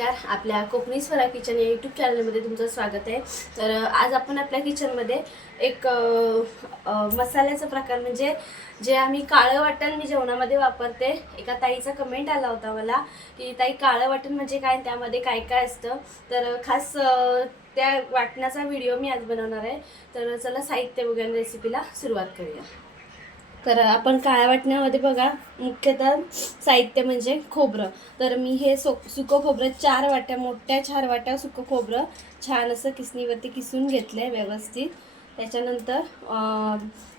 नमस्कार. आपल्या कोकणी स्वरा किचन या यूट्यूब चॅनलमध्ये तुमचं स्वागत आहे. तर आज आपण आपल्या किचनमध्ये एक मसाल्याचा प्रकार म्हणजे जे आम्ही काळं वाटण मी जेवणामध्ये वापरते. एका ताईचा कमेंट आला होता मला की ताई काळं वाटण म्हणजे काय? त्यामध्ये काय काय असतं? तर खास त्या वाटणाचा व्हिडिओ मी आज बनवणार आहे. तर चला साहित्य वगैरे रेसिपीला सुरुवात करूया. तर आपण काळ्या वाटण्यामध्ये बघा मुख्यतः साहित्य म्हणजे खोबरं. तर मी हे सो सुकं खोबरं चार वाट्या मोठ्या चार वाट्या सुकं खोबरं छान असं किसणीवरती किसून घेतलं आहे व्यवस्थित. त्याच्यानंतर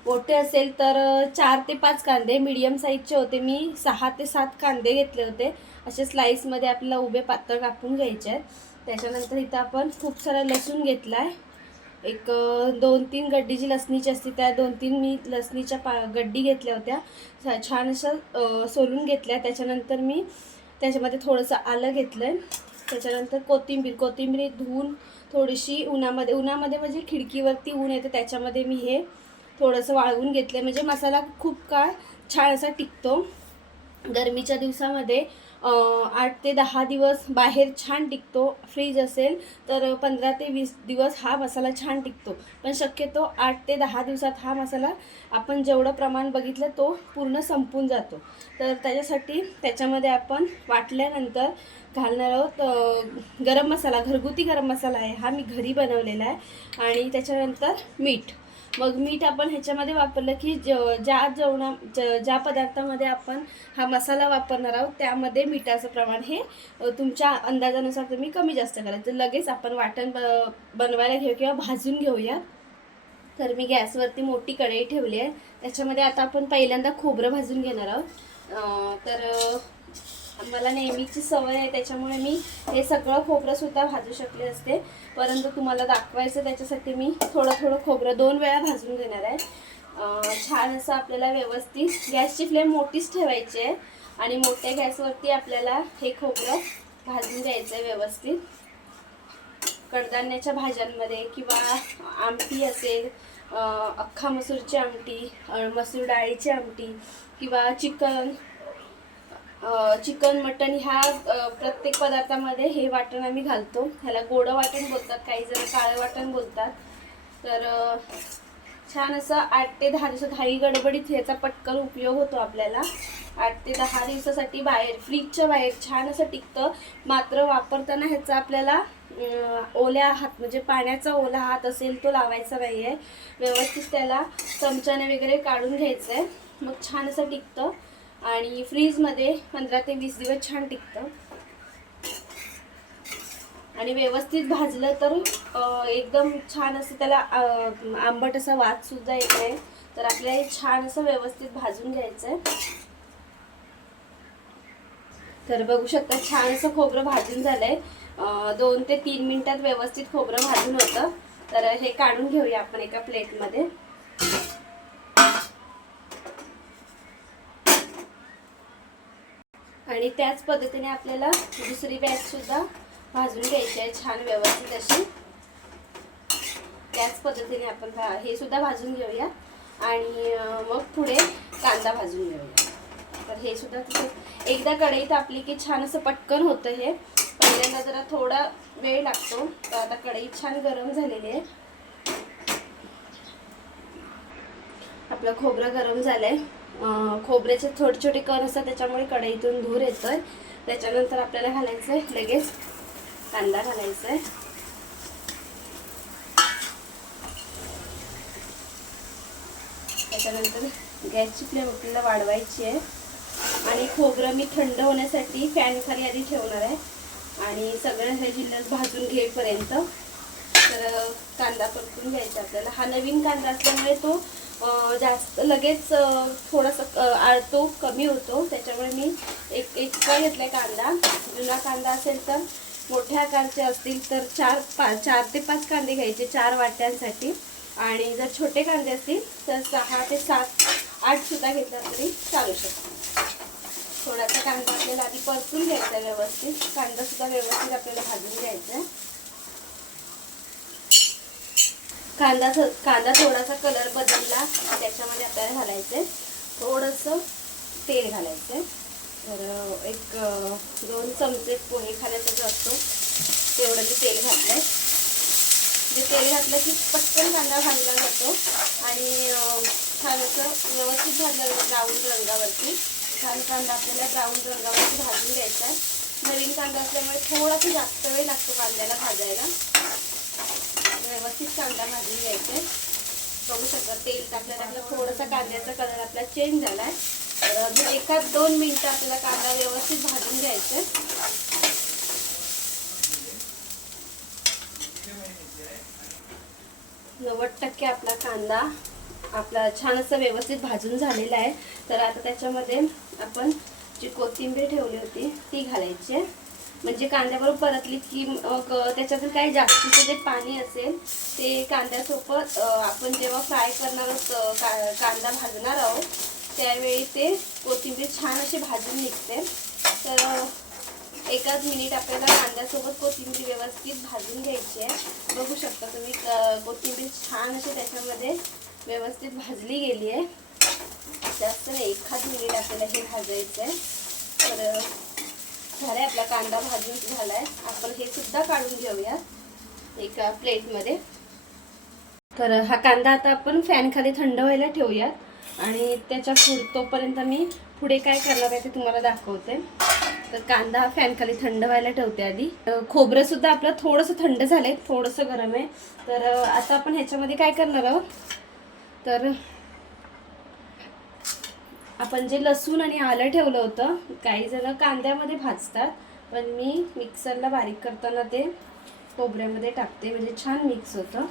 मोठे असेल तर चार ते पाच कांदे मिडियम साईजचे होते. मी सहा ते सात कांदे घेतले होते. असे स्लाईसमध्ये आपल्याला उभे पातळ कापून घ्यायचे आहेत. त्याच्यानंतर इथं आपण खूप सारा लसूण घेतला आहे एक दोन तीन गड्डी जी लसणीची असते त्या दोन तीन मी लसणीच्या पा गड्डी घेतल्या होत्या. छान अशा सोलून घेतल्या. त्याच्यानंतर मी त्याच्यामध्ये थोडंसं आलं घेतलं आहे त्याच्यानंतर कोथिंबीर कोथिंबीर धुवून थोडीशी उन्हामध्ये उन्हामध्ये म्हणजे खिडकीवरती ऊन येतं त्याच्यामध्ये मी हे थोडंसं वाळवून घेतलं म्हणजे मसाला खूप काळ छान असा टिकतो. गरमीच्या दिवसामध्ये आठ ते दहा दिवस बाहेर छान टिकतो फ्रीज असेल तर पंधरा ते वीस दिवस हा मसाला छान टिकतो. पण शक्यतो आठ ते दहा दिवसात हा मसाला आपण जेवढं प्रमाण बघितलं तो पूर्ण संपून जातो. तर त्याच्यासाठी त्याच्यामध्ये आपण वाटल्यानंतर घालणार आहोत गरम मसाला घरगुती गरम मसाला आहे हा मी घरी बनवलेला आहे. आणि त्याच्यानंतर मीठ. मग मीठ आपण ह्याच्यामध्ये वापरलं की ज ज्या जेवणा ज ज्या पदार्थामध्ये आपण हा मसाला वापरणार आहोत त्यामध्ये मिठाचं प्रमाण हे तुमच्या अंदाजानुसार तुम्ही कमी जास्त करायचं लगेच आपण वाटण ब बनवायला घेऊ किंवा भाजून घेऊया. तर मी गॅसवरती मोठी कढई ठेवली आहे. त्याच्यामध्ये आता आपण पहिल्यांदा खोबरं भाजून घेणार आहोत. तर मला नेहमीची सवय आहे त्याच्यामुळे मी हे सगळं खोबरंसुद्धा भाजू शकले असते. परंतु तुम्हाला दाखवायचं त्याच्यासाठी मी थोडं थोडं खोबरं दोन वेळा भाजून घेणार आहे. छान असं आपल्याला व्यवस्थित गॅसची फ्लेम मोठीच ठेवायची आहे आणि मोठ्या गॅसवरती आपल्याला हे खोबरं भाजून घ्यायचं आहे व्यवस्थित. कडधान्याच्या भाज्यांमध्ये किंवा आमटी असेल अख्खा मसूरची आमटी मसूर डाळीची आमटी किंवा चिकन चिकन मटन ह्या प्रत्येक पदार्थामध्ये हे वाटण आम्ही घालतो. ह्याला गोडं वाटण बोलतात काही जण काळं वाटण बोलतात. तर छान असं आठ ते दहा दिवसात घाई गडबडीत ह्याचा पटकन उपयोग होतो आपल्याला. आठ ते दहा दिवसासाठी बाहेर फ्रीजच्या बाहेर छान असं टिकतं. मात्र वापरताना ह्याचा आपल्याला ओल्या हात म्हणजे पाण्याचा ओला हात असेल तो लावायचा नाही आहे व्यवस्थित त्याला चमच्याने वगैरे काढून घ्यायचं आहे मग छान असं टिकतं. आणि फ्रीजमध्ये पंधरा ते वीस दिवस छान टिकतं. आणि व्यवस्थित भाजलं तर एकदम छान असं त्याला आंबट असा वास सुद्धा येत आहे तर आपल्याला हे छान असं व्यवस्थित भाजून घ्यायचं आहे तर बघू शकता छान असं खोबरं भाजून झालं आहे दोन ते तीन मिनिटात व्यवस्थित खोबरं भाजून होतं. तर हे काढून घेऊया आपण एका प्लेटमध्ये. आणि त्याच पद्धतीने आपल्याला दुसरी बॅग सुद्धा भाजून घ्यायची आहे छान व्यवस्थित अशी. त्याच पद्धतीने आपण हे सुद्धा भाजून घेऊया. आणि मग पुढे कांदा भाजून घेऊया. तर हे सुद्धा तसं एकदा कढईत आपली की छान असं पटकन होतं हे. पहिल्यांदा जरा थोडा वेळ लागतो. तर आता कढई छान गरम झालेली आहे. आपलं खोबरं गरम झालंय. खोबऱ्याचे छोटे छोटे कण असतात त्याच्यामुळे कढईतून धूर येतोय. त्याच्यानंतर आपल्याला घालायचं आहे लगेच कांदा घालायचा आहे त्याच्यानंतर गॅसची फ्लेम आपल्याला वाढवायची आहे. आणि खोबरं मी थंड होण्यासाठी फॅन खाली आधी ठेवणार आहे. आणि सगळं हे जिल्ह्यात भाजून घेईपर्यंत तर कांदा परतून घ्यायचा आपल्याला. हा नवीन कांदा असल्यामुळे तो जास्त लगेच थोडासा आळतो कमी होतो. त्याच्यामुळे मी एक एक्स्ट्रा घेतला आहे कांदा. जुना कांदा असेल तर मोठ्या आकारचे असतील तर चार पाच चार ते पाच कांदे घ्यायचे चार वाट्यांसाठी. आणि जर छोटे कांदे असतील तर सहा ते सात आठ सुद्धा घेतला तरी चालू शकतो. थोडासा कांदा आपल्याला आधी परतून घ्यायचा आहे व्यवस्थित. कांदा सुद्धा व्यवस्थित आपल्याला भाजून घ्यायचा आहे. कांदा थो कांदा थोडासा कलर बदलला त्याच्यामध्ये आपल्याला घालायचं आहे थोडंसं तेल घालायचं आहे तर एक दोन चमचे पोहे खाण्याचा जो असतो तेवढं मी तेल घातलं आहे जे तेल घातलं की पटकन कांदा भाजला जातो आणि छान असं व्यवस्थित भाजलं ब्राऊन रंगावरती. छान कांदा आपल्याला ब्राऊन रंगावरती भाजून घ्यायचा आहे. नवीन कांदा असल्यामुळे थोडासा जास्त वेळ लागतो कांद्याला भाजायला. व्यवस्थित कांदा भाजून घ्यायचे. बघू शकता तेल टाकल्या टाकलं थोडासा कांद्याचा कलर आपला चेंज झाला आहे तर अजून एका दोन मिनटं आपल्याला कांदा व्यवस्थित भाजून घ्यायचा. आहे नव्वद टक्के आपला कांदा आपला छान असं व्यवस्थित भाजून झालेला आहे. तर आता त्याच्यामध्ये आपण जी कोथिंबीर ठेवली होती ती घालायची आहे. म्हणजे कांद्याबरोबर परतली की मग त्याच्यातून काही जास्तीचं जे पाणी असेल ते कांद्यासोबत आपण जेव्हा फ्राय करणार आहोत का कांदा भाजणार आहोत त्यावेळी ते कोथिंबीर छान अशी भाजून निघते. तर एकाच मिनिट आपल्याला कांद्यासोबत कोथिंबीर व्यवस्थित भाजून घ्यायची आहे. बघू शकता तुम्ही कोथिंबीर छान अशी त्याच्यामध्ये व्यवस्थित भाजली गेली आहे. जास्त नाही एखाद मिनिट आपल्याला हे भाजायचं आहे तर झालाय आपला कांदा भाजून झालाय. आपण हे सुद्धा काढून घेऊया एका प्लेटमध्ये. तर हा कांदा आता आपण फॅन खाली थंड व्हायला ठेवूयात. आणि त्याच्या पुढ तोपर्यंत मी पुढे काय करणार आहे ते तुम्हाला दाखवते. तर कांदा हा फॅनखाली थंड व्हायला ठेवते आधी. खोबरंसुद्धा खोबरं सुद्धा आपलं थोडंसं थंड झालंय थोडंसं गरम आहे. तर आता आपण ह्याच्यामध्ये काय करणार आहोत? तर आपण जे लसूण आणि आलं ठेवलं होतं काही जण कांद्यामध्ये भाजतात पण मी मिक्सरला बारीक करताना ते खोबऱ्यामध्ये टाकते. म्हणजे छान मिक्स होतं.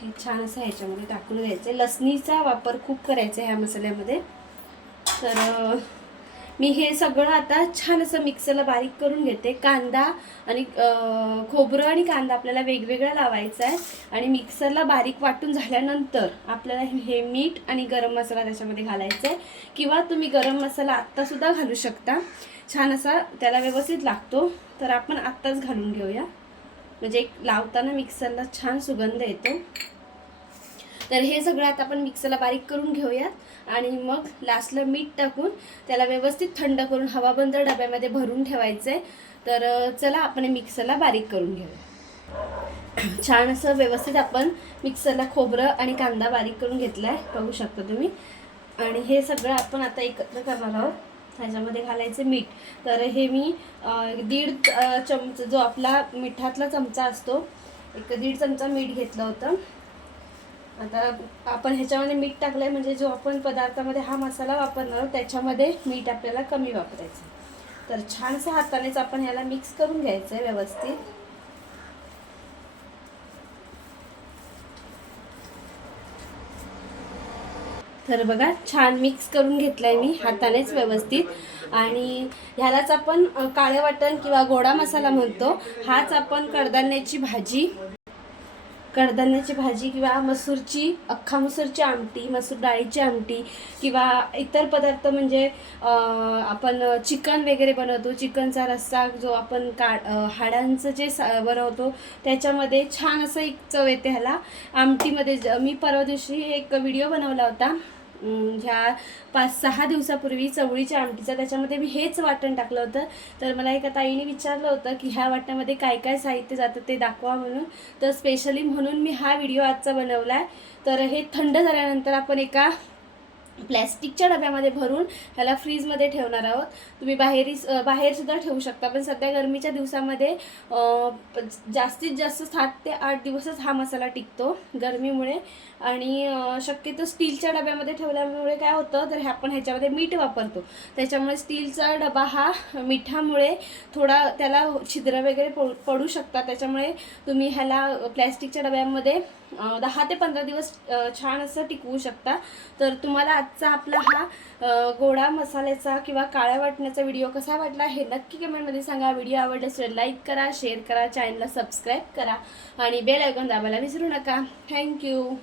हे छान असं ह्याच्यामध्ये टाकून घ्यायचं. लसणीचा वापर खूप करायचा आहे ह्या मसाल्यामध्ये. तर मी हे सगळं आता छान असं मिक्सरला बारीक करून घेते. कांदा आणि खोबरं आणि कांदा आपल्याला वेगवेगळा लावायचा आहे. आणि मिक्सरला बारीक वाटून झाल्यानंतर आपल्याला हे मीठ आणि गरम मसाला त्याच्यामध्ये घालायचा आहे. किंवा तुम्ही गरम मसाला आत्तासुद्धा घालू शकता. छान असा त्याला व्यवस्थित लागतो. तर आपण आत्ताच घालून घेऊया. म्हणजे एक लावताना मिक्सरला छान सुगंध येतो. तर हे सगळं आता आपण मिक्सरला बारीक करून घेऊयात. आणि मग लास्टला मीठ टाकून त्याला व्यवस्थित थंड करून हवाबंद डब्यामध्ये भरून ठेवायचं आहे तर चला आपण हे मिक्सरला बारीक करून घेऊया. छान असं व्यवस्थित आपण मिक्सरला खोबरं आणि कांदा बारीक करून घेतला आहे बघू शकता तुम्ही. आणि हे सगळं आपण आता एकत्र करणार आहोत. ह्याच्यामध्ये घालायचं मीठ. तर हे मी दीड चमचा जो आपला मिठातला चमचा असतो एक दीड चमचा मीठ घेतलं होतं. आता आपण ह्याच्यामध्ये मीठ टाकलंय म्हणजे जो आपण पदार्थामध्ये हा मसाला वापरणार आहोत त्याच्यामध्ये मीठ आपल्याला कमी वापरायचं तर छानसं हातानेच आपण ह्याला मिक्स करून घ्यायचं आहे व्यवस्थित. तर बघा छान मिक्स करून घेतलाय मी हातानेच व्यवस्थित. आणि ह्यालाच आपण काळे वाटण किंवा गोडा मसाला म्हणतो हाच आपण कडधान्याची भाजी कडधान्याची भाजी किंवा मसूरची अख्खा मसूरची आमटी मसूर डाळीची आमटी किंवा इतर पदार्थ म्हणजे आपण चिकन वगैरे बनवतो. चिकनचा रस्सा जो आपण का हाडांचं जे सा बनवतो त्याच्यामध्ये छान असं एक चव येते ह्याला. आमटीमध्ये ज- मी परवा दिवशी एक व्हिडिओ बनवला होता. ह्या पाच सहा दिवसापूर्वी चवळीच्या आमटीचा त्याच्यामध्ये मी हेच वाटण टाकलं होतं. तर मला एका ताईने विचारलं होतं की ह्या वाटणामध्ये काय काय साहित्य जातं ते दाखवा म्हणून. तर स्पेशली म्हणून मी हा व्हिडिओ आजचा बनवला आहे तर हे थंड झाल्यानंतर आपण एका प्लॅस्टिकच्या डब्यामध्ये भरून ह्याला फ्रीजमध्ये ठेवणार आहोत. तुम्ही बाहेरी बाहेरसुद्धा ठेवू शकता पण सध्या गरमीच्या दिवसामध्ये जास्तीत जास्त सात ते आठ दिवसच हा मसाला टिकतो गरमीमुळे. आणि शक्यतो स्टीलच्या डब्यामध्ये ठेवल्यामुळे काय होतं तर हे आपण ह्याच्यामध्ये मीठ वापरतो. त्याच्यामुळे स्टीलचा डबा हा मिठामुळे थोडा त्याला छिद्र वगैरे पडू पडू शकतात. त्याच्यामुळे तुम्ही ह्याला प्लॅस्टिकच्या डब्यामध्ये दहा ते पंधरा दिवस छान असं टिकवू शकता. तर तुम्हाला आजचा आपला हा गोडा मसाल्याचा किंवा काळ्या वाटण्याचा व्हिडिओ कसा वाटला हे नक्की कमेंटमध्ये सांगा. व्हिडिओ आवडला असेल लाईक करा शेअर करा चॅनलला सबस्क्राईब करा आणि बेल आयकॉन दाबायला विसरू नका. थँक्यू